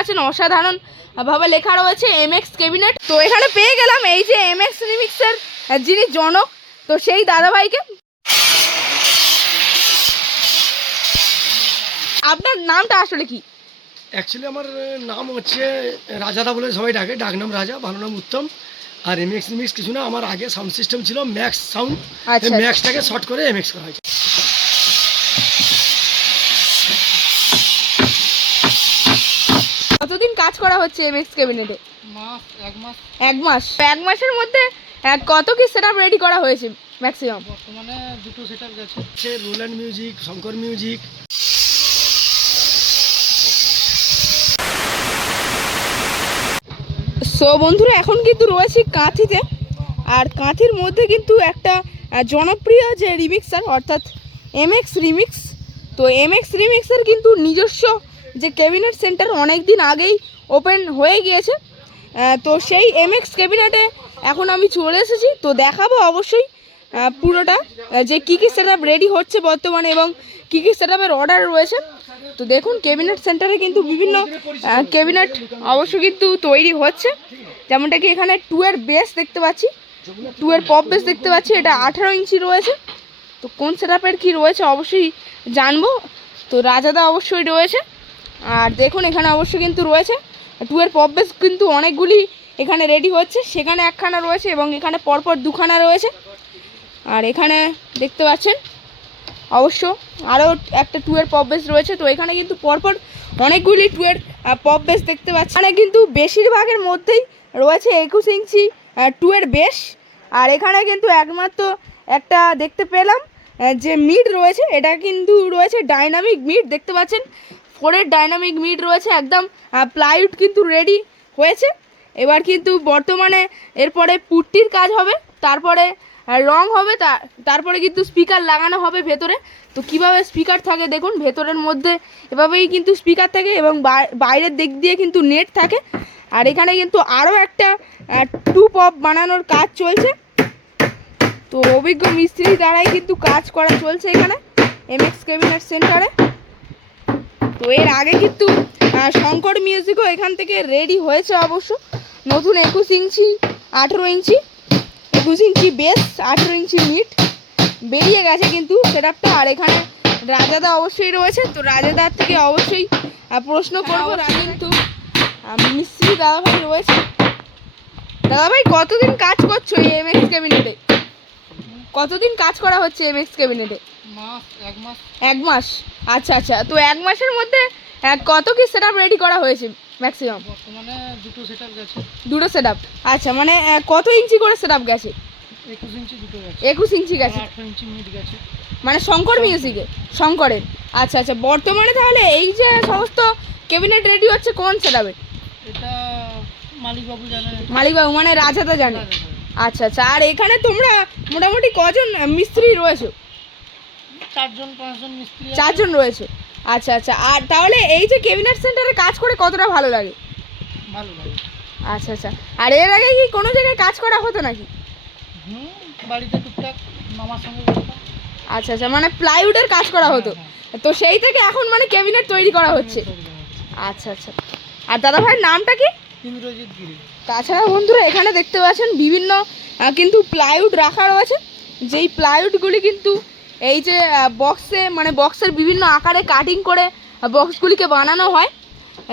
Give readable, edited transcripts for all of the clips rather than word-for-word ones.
পাচ্ছেন অসাধারণ ভাবে লেখা রয়েছে এমএক্স ক্যাবিনেট। তো এখানে পেয়ে গেলাম এই যে এমএক্স রিমিক্সের যিনি জনক, তো সেই দাদাভাইকে। আপনার নামটা আসলে কি? অ্যাকচুয়ালি আমার নাম হচ্ছে রাজাদা বলে সবাই ডাকে, ডাক নাম রাজা, ভালো নাম উত্তম। আর এমএক্স রিমিক্স কিছু না, আমার আগে সাউন্ড সিস্টেম ছিল ম্যাক্স সাউন্ড, ম্যাক্সটাকে শর্ট করে এমএক্স করা হয়েছে। কতদিন কাজ করা হচ্ছে এমএক্স ক্যাবিনেটে? এক মাসের মধ্যে কত কি সেটআপ রেডি করা হয়েছে ম্যাক্সিমাম? বর্তমানে দুটো সেটআপ গেছে, Roland music, Shankar music. So বন্ধুরা, এখন কিন্তু রয়েছি কাঁথিতে। আর কাঁথির মধ্যে কিন্তু একটা জনপ্রিয় যে রিমিক্সার অর্থাৎ এমএক্স রিমিক্স, তো এমএক্স রিমিক্সের কিন্তু নিজস্ব যে ক্যাবিনেট সেন্টার অনেক দিন আগেই ওপেন হয়ে গিয়েছে। তো সেই এমএক্স ক্যাবিনেটে এখন আমি চলে এসেছি, তো দেখাবো অবশ্যই পুরোটা যে কী কী সেটআপ রেডি হচ্ছে বর্তমানে এবং কী কী সেটআপের অর্ডার রয়েছে। তো দেখুন ক্যাবিনেট সেন্টারে কিন্তু বিভিন্ন ক্যাবিনেট অবশ্যই কিন্তু তৈরি হচ্ছে, যেমনটা কি এখানে 2 এর বেস দেখতে পাচ্ছি, 2 এর পপ বেস দেখতে পাচ্ছি, এটা 18 ইঞ্চি রয়েছে। তো কোন সেটআপের কী রয়েছে অবশ্যই জানবো। তো রাজাদা অবশ্যই রয়েছে। আর দেখুন এখানে অবশ্যই কিন্তু রয়েছে 2 এর পপ বেস, কিন্তু অনেকগুলি এখানে রেডি হচ্ছে, সেখানে একখানা রয়েছে এবং এখানে পরপর দুখানা রয়েছে। আর এখানে দেখতে পাচ্ছেন অবশ্য আরও একটা 2 এর পপ বেস রয়েছে। তো এখানে কিন্তু পরপর অনেকগুলি 2 এর পপ বেস দেখতে পাচ্ছি। এখানে কিন্তু বেশিরভাগের মধ্যেই রয়েছে 21 ইঞ্চি 2 এর বেস। আর এখানে কিন্তু একমাত্র একটা দেখতে পেলাম যে মিড রয়েছে, এটা কিন্তু রয়েছে ডাইনামিক মিড, দেখতে পাচ্ছেন 4 এর ডাইনামিক মিড রয়েছে, একদম প্লাইউড কিন্তু রেডি হয়েছে। এবার কিন্তু বর্তমানে এরপরে পুট্টির কাজ হবে, তারপরে রং হবে, তারপরে কিন্তু স্পিকার লাগানো হবে ভেতরে। তো কিভাবে স্পিকার থাকে দেখুন, ভেতরের মধ্যে এভাবেই কিন্তু স্পিকার থাকে এবং বাইরের দিক দিয়ে কিন্তু নেট থাকে। আর এখানে কিন্তু আরও একটা 2 পপ বানানোর কাজ চলছে, তো অভিজ্ঞ মিস্ত্রি দ্বারাই কিন্তু কাজ করা চলছে এখানে এমএক্স ক্যাবিনেট সেন্টারে। তো এর আগে কিন্তু শঙ্কর মিউজিকও এখান থেকে রেডি হয়েছে অবশ্য, নতুন 21 ইঞ্চি 18 ইঞ্চি 21 ইঞ্চি বেস 18 ইঞ্চি মিড বেরিয়ে গেছে কিন্তু সেটআপটা। আর এখানে রাজাদা অবশ্যই রয়েছে, তো রাজাদার থেকে অবশ্যই প্রশ্ন করবো। কিন্তু মিস্ত্রি দাদাভাই রয়েছে। দাদাভাই, কতদিন কাজ করছো এই এমএক্স ক্যাবিনেটে? কতদিন কাজ করা হচ্ছে এমএক্স ক্যাবিনেটে? এক মাস। আচ্ছা আচ্ছা, তো এক মাসের মধ্যে কত কি সেটআপ রেডি করা হয়েছে ম্যাক্সিমাম? বর্তমানে দুটো সেটআপ গেছে। দুটো সেটআপ, আচ্ছা, মানে কত ইঞ্চি করে সেটআপ গেছে? 21 ইঞ্চি দুটো গেছে। 21 ইঞ্চি গেছে, 18 ইঞ্চি মিড গেছে, মানে শঙ্কর মিউজিকে, শঙ্করের। আচ্ছা আচ্ছা, বর্তমানে তাহলে এই যে সমস্ত ক্যাবিনেট রেডি হচ্ছে কোন সেটআপে? এটা মালিকবাবু জানে। মালিকবাবু মানে রাজাদা জানে। আচ্ছা আচ্ছা, আর এখানে তোমরা মোটামুটি কজন মিস্ত্রি রয়েছে? 4-5 জন মিস্ত্রি। 4 জন রয়েছে। আচ্ছা আচ্ছা, আর তাহলে এই যে ক্যাবিনেট সেন্টারে কাজ করে কতটা ভালো লাগে? ভালো লাগে। আচ্ছা আচ্ছা, আর এর আগে কি কোনো জায়গায় কাজ করা হতো নাকি? বাড়িতে টুকটাক মামার সঙ্গে করতাম। আচ্ছা আচ্ছা, মানে প্লাইউডের কাজ করা হতো, তো সেই থেকে এখন মানে ক্যাবিনেট তৈরি করা হচ্ছে। আচ্ছা আচ্ছা, আর দাদা ভাইয়ের নামটা কি? ইন্দ্রজিৎ গিরি। তাছাড়া বন্ধুরা এখানে দেখতে পাচ্ছেন বিভিন্ন কিন্তু প্লাইউড রাখা রয়েছে, যেই প্লাইউডগুলি কিন্তু এই যে বক্সে, মানে বক্সের বিভিন্ন আকারে কাটিং করে বক্সগুলিকে বানানো হয়।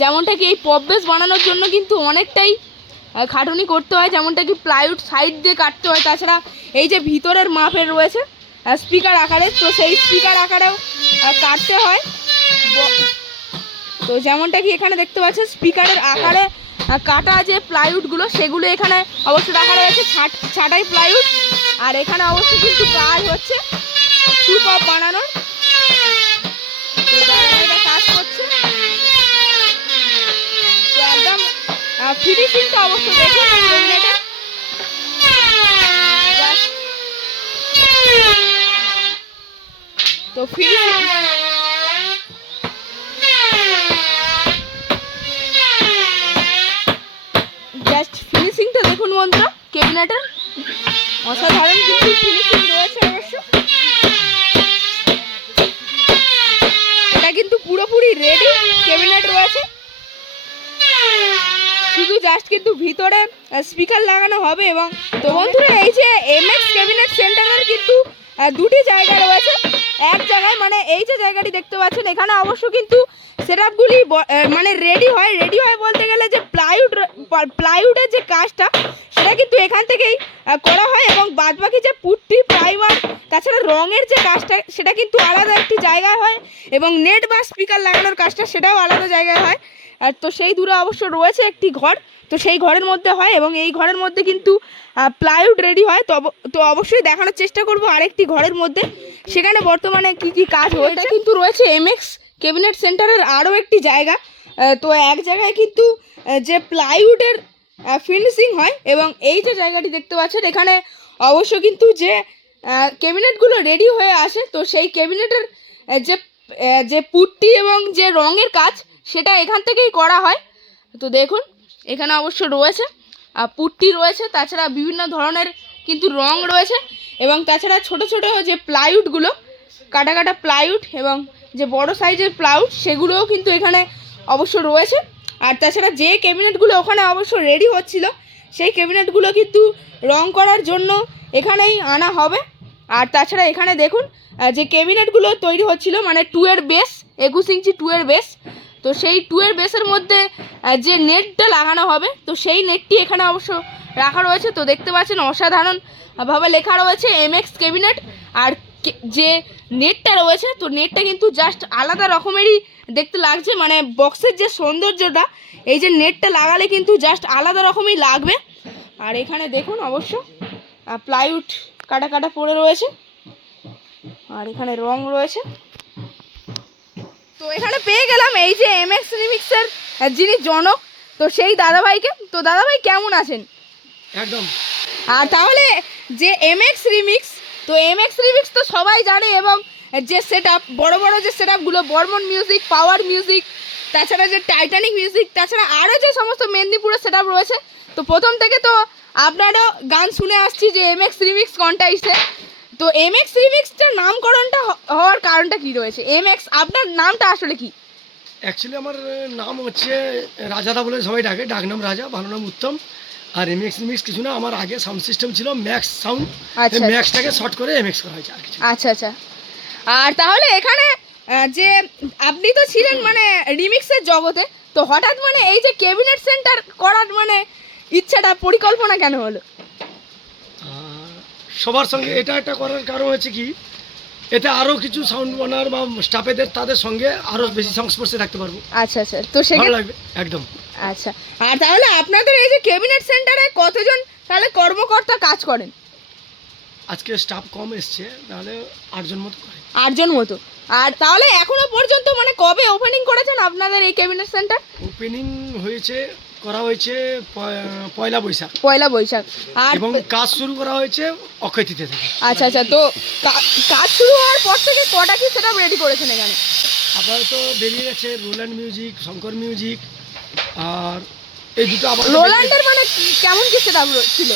যেমনটা কি এই পপ বেস বানানোর জন্য কিন্তু অনেকটাই খাটুনি করতে হয়, যেমনটা কি প্লাইউড সাইড দিয়ে কাটতে হয়। তাছাড়া এই যে ভিতরের মাপের রয়েছে স্পিকার আকারে, তো সেই স্পিকার আকারেও কাটতে হয়। তো যেমনটা কি এখানে দেখতে পাচ্ছেন স্পিকারের আকারে কাটা যে প্লাইউডগুলো সেগুলো এখানে অবশ্যই রাখা রয়েছে, ছাটাই প্লাইউড। আর এখানে অবশ্যই কিন্তু কাজ হচ্ছে 2 পপ বানানোর, কাজ করছে। তো একদম ফিনিশিংটা অবশ্যই দেখুন ক্যাবিনেটে। তো ফিনিশিং জাস্ট ফিনিশিংটা দেখুন বন্ধুরা, ক্যাবিনেটের অসাধারণ কিন্তু ফিনিশিং রয়েছে অবশ্য। এটা কিন্তু পুরোপুরি রেডি ক্যাবিনেট রয়েছে। জাস্ট কিন্তু ভিতরে স্পিকার লাগানো হবে। এবং তো বন্ধুরা এই যে এমএক্স ক্যাবিনেট সেন্টারের কিন্তু দুটি জায়গা রয়েছে। এক জায়গায় মানে এই যে জায়গাটি দেখতে পাচ্ছেন এখানে অবশ্য কিন্তু সেটআপগুলি মানে রেডি হয় বলতে গেলে যে প্লাইউডের যে কাজটা সেটা কিন্তু এখান থেকেই করা হয়, এবং বাদবাকি যে পুট্টি প্রাইমার তাছাড়া রঙের যে কাজটা সেটা কিন্তু আলাদা একটি জায়গায় হয়, এবং নেট বা স্পিকার লাগানোর কাজটা সেটাও আলাদা জায়গায় হয়। আর তো সেই দূরে অবশ্য রয়েছে একটি ঘর, তো সেই ঘরের মধ্যে হয়, এবং এই ঘরের মধ্যে কিন্তু প্লাইউড রেডি হয়। তো অবশ্যই দেখানোর চেষ্টা করব আরেকটি ঘরের মধ্যে সেখানে বর্তমানে কি কাজ হয়েছে। কিন্তু রয়েছে এমএক্স ক্যাবিনেট সেন্টারের আরও একটি জায়গা। তো এক জায়গায় কিন্তু যে প্লাইউডের ফিনিশিং হয়, এবং এই যে জায়গাটি দেখতে পাচ্ছেন এখানে অবশ্য কিন্তু যে ক্যাবিনেটগুলো রেডি হয়ে আসে, তো সেই ক্যাবিনেটের যে পুট্টি এবং যে রঙের কাজ সেটা এখান থেকেই করা হয়। তো দেখুন এখানে অবশ্য রয়েছে পুট্টি রয়েছে, তাছাড়া বিভিন্ন ধরনের কিন্তু রং রয়েছে, এবং তাছাড়া ছোট ছোট যে প্লাইউডগুলো কাটা প্লাইউড এবং যে বড় সাইজের প্লাইউড সেগুলোও কিন্তু এখানে অবশ্য রয়েছে। আর তাছাড়া যে ক্যাবিনেটগুলো ওখানে অবশ্য রেডি হচ্ছিল সেই ক্যাবিনেটগুলো কিন্তু রং করার জন্য এখানেই আনা হবে। আর তাছাড়া এখানে দেখুন যে ক্যাবিনেটগুলো তৈরি হচ্ছিল মানে 2 বেস 21 ইঞ্চি 2 বেস, তো সেই 2 বেসের মধ্যে যে নেটটা লাগানো হবে তো সেই নেটটি এখানে অবশ্য রাখা রয়েছে। তো দেখতে পাচ্ছেন অসাধারণভাবে লেখা রয়েছে এমএক্স ক্যাবিনেট। আর যে নেটটা রয়েছে তো নেটটা কিন্তু জাস্ট আলাদা রকমেরই দেখতে লাগছে, মানে বক্সের যে সৌন্দর্যটা এই যে নেটটা লাগালে কিন্তু জাস্ট আলাদা রকমই লাগবে। আর এখানে দেখুন অবশ্য প্লাইউড কাটা পড়ে রয়েছে, আর এখানে রং রয়েছে। তো এখানে পেয়ে গেলাম এই যে এমএক্স রিমিক্সের যিনি জনক, তো সেই দাদাভাইকে। তো দাদাভাই কেমন আছেন? একদম। আর তাহলে যে এমএক্স রিমিক্স, তো এমএক্স রিমিক্স তো সবাই জানে, এবং যে সেটআপ বড় বড় যে সেটআপগুলো বর্মন মিউজিক, পাওয়ার মিউজিক, তাছাড়া যে টাইটানিক মিউজিক, তাছাড়া আরও যে সমস্ত মেদিনীপুরের সেটআপ রয়েছে, তো প্রথম থেকে তো আপনারও গান শুনে আসছি যে এমএক্স রিমিক্স কন্টাইসে। তো এমএক্স রিমিক্সটার নামকরণটা হওয়ার কারণটা কি রয়েছে? এমএক্স আপনার নামটা আসলে কি? অ্যাকচুয়ালি আমার নাম হচ্ছে রাজাদা বলে সবাই ডাকে, ডাকনাম রাজা, ভালো নাম উত্তম। আর এমএক্স রিমিক্স কিছু না, আমার আগে সাউন্ড সিস্টেম ছিল ম্যাক্স সাউন্ড, ম্যাক্সটাকে শর্ট করে এমএক্স করা হয়েছে আর কিছু। আচ্ছা। আর তাহলে এখানে যে আপনি তো ছিলেন মানে রিমিক্সের জগতে, তো হঠাৎ মানে এই যে ক্যাবিনেট সেন্টার করার মানে ইচ্ছাটা পরিকল্পনা কেন হলো? সবার সঙ্গে এটা একটা করার কারণ হচ্ছে কি, এতে আরও কিছু সাউন্ড বানার বা স্টাফেদের তাদের সঙ্গে আরও বেশি সংস্পর্শে থাকতে পারবো। আচ্ছা তো ভালো লাগবে একদম। আচ্ছা, আর তাহলে আপনাদের এই যে ক্যাবিনেট সেন্টারে কতজন তাহলে কর্মকর্তা কাজ করেন? আজকে স্টাফ কম এসছে, তাহলে 8 জন মতো করে। 8 জন মতো। আর তাহলে এখনো পর্যন্ত মানে কবে ওপেনিং করেছেন আপনাদের এই ক্যাবিনেট সেন্টার? ওপেনিং করা হয়েছে পয়লা বৈশাখ, আর এবং কাজ শুরু করা হয়েছে অক্ষয় তৃতীয়া থেকে। আচ্ছা তো কাজ শুরু হওয়ার পর থেকে কটা কি সেটআপ রেডি করেছেন এখানে? আপাতত বেরিয়ে গেছে রোল্যান্ড মিউজিক, শঙ্কর মিউজিক, আর এই দুটো। আবার রোল্যান্ডের মানে কেমন কি সেটআপ ছিল?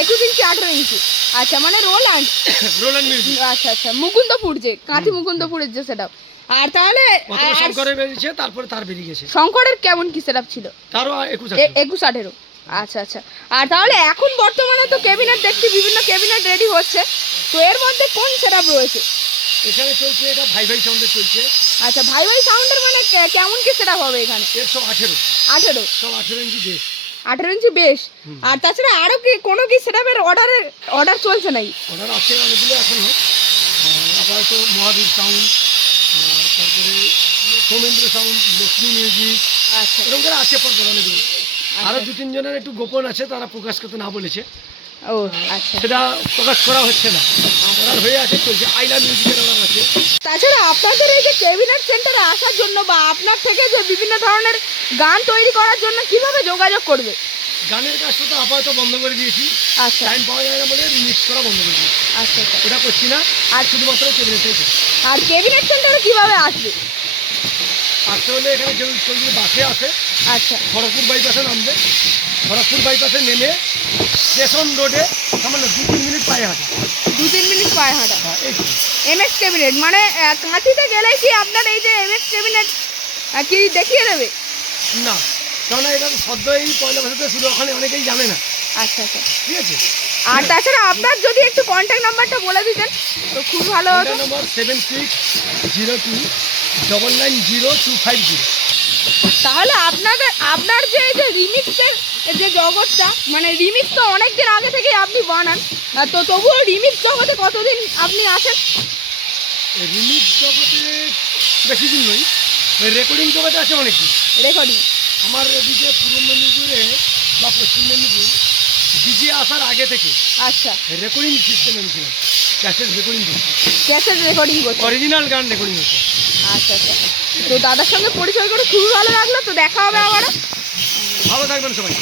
21 ইঞ্চি 18 ইঞ্চি। আচ্ছা মানে রোল্যান্ড মিউজিক। আচ্ছা মুকুন্দপুর, যে কাঁথি মুকুন্দপুরের যে সেটআপ। আর তাহলে শঙ্করের বেরিয়েছে, তারপরে তার বেরিয়ে গেছে। শঙ্করের কেমন কি সেটআপ ছিল? তারও 21 18। আচ্ছা। আর তাহলে এখন বর্তমানে তো ক্যাবিনেট দেখছি বিভিন্ন ক্যাবিনেট রেডি হচ্ছে, তো এর মধ্যে কোন সেটআপ রয়েছে? এখানে চলছে এটা ভাই সাউন্ডের চলছে। আচ্ছা ভাই সাউন্ডের মানে কেমন কি সেটআপ হবে এখানে? এর সব 18 সব 18 ইঞ্চি বেস। 18 ইঞ্চি বেশ। আর তাছাড়া আরো কি কোনো কি সেটআপের অর্ডার চলছে নাকি? অর্ডার আছে অনেকগুলো এখনো। আপাতত মহাবীর সাউন্ড, তারপরে সৌমেন্দ্র সাউন্ড, লক্ষ্মী মিউজিক, আচ্ছা এরকম করে আছে পরপর অনেকগুলো। আরও 2-3 জনের একটু গোপন আছে, তারা প্রকাশ করতে না বলেছে। ও আচ্ছা, সেটা প্রকাশ করা হচ্ছে না, অর্ডার হয়ে আছে, চলছে। আইলা মিউজিকের অর্ডার আছে। তাছাড়া আপনাদের এই যে ক্যাবিনেট সেন্টারে আসার জন্য বা আপনার থেকে যে বিভিন্ন ধরনের গান তৈরি করার জন্য কিভাবে যোগাযোগ করবে? গানের কাজটা তো আপাতত বন্ধ করে দিয়েছি। আচ্ছা, টাইম পাওয়া যায় না বলে রিমিক্স করা বন্ধ করে দিয়েছি। আচ্ছা ওটা করছি না, আর শুধুমাত্র ক্যাবিনেটটাই করছি। আর ক্যাবিনেট সেন্টারে কিভাবে আসবে? আসতে হলে এখানে কেউ চলবে, বাসে আসে। আচ্ছা, খড়গপুর বাইপাসে নামবে, খড়গপুর বাইপাসে নেমে স্টেশন রোডে সামান্য 2-3 মিনিট পায়ে হাঁটা। 2-3 মিনিট পায়ে হাঁটা। এমএক্স ক্যাবিনেট মানে কাঁথিতে গেলেই কি আপনার এই যে এমএক্স ক্যাবিনেট কি দেখিয়ে দেবে? না, কেননা এটা তো সদ্য এই পয়লা বছর থেকে শুরু, ওখানে অনেকেই জানে না, আচ্ছা আচ্ছা। ঠিক আছে। আর তাছাড়া আপনার যদি একটু কন্ট্যাক্ট নাম্বারটা বলে দিতেন তো খুব ভালো হতো। নম্বর 7602990250। তাহলে আপনার যে এই যে রিমিক্সের যে জগৎটা, মানে রিমিক্স তো অনেক দিন আগে থেকেই আপনি বানান, তো তবুও রিমিক্স জগতে কতদিন আপনি আছেন? রিমিক্স জগতে বেশি দিন নই, রেকর্ডিং জগতে আছে অনেকদিন। রেকর্ডিং আমার এদিকে পূর্ব মেদিনীপুরে বা পশ্চিম মেদিনীপুর ডিজে আসার আগে থেকে আচ্ছা রেকর্ডিং সিস্টেম আমি ছিলাম, ক্যাসেট রেকর্ডিং করছি, ক্যাসেট রেকর্ডিং করতে। অরিজিনাল গান রেকর্ডিং হচ্ছে। আচ্ছা আচ্ছা। তো দাদার সঙ্গে পরিচয় করে খুবই ভালো লাগলো, তো দেখা হবে আবারও। ভালো থাকবেন সবাই।